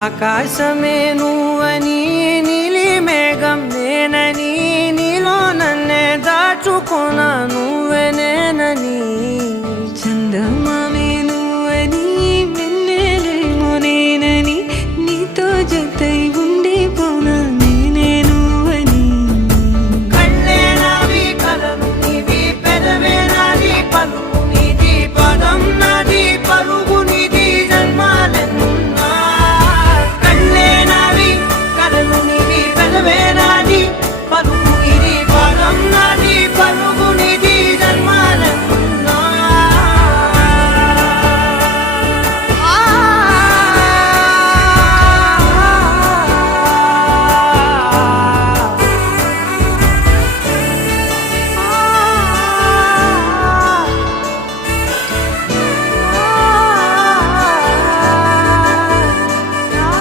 ఆకాశమే నువ్వని నీలి మేఘం నేనని నీలో నన్నే దాచుకున్నా నువ్వే నేనని చందమా